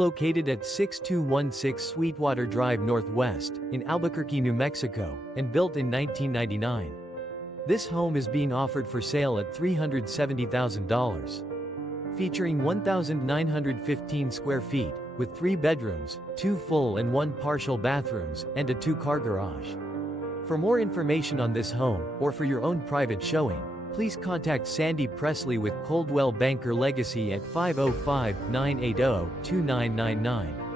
located at 6216 Sweetwater Drive Northwest, in Albuquerque, New Mexico, and built in 1999. This home is being offered for sale at $370,000. Featuring 1,915 square feet, with 3 bedrooms, 2 full and 1 partial bathrooms, and a 2-car garage. For more information on this home, or for your own private showing, please contact Sandy Presley with Coldwell Banker Legacy at 505-980-2999.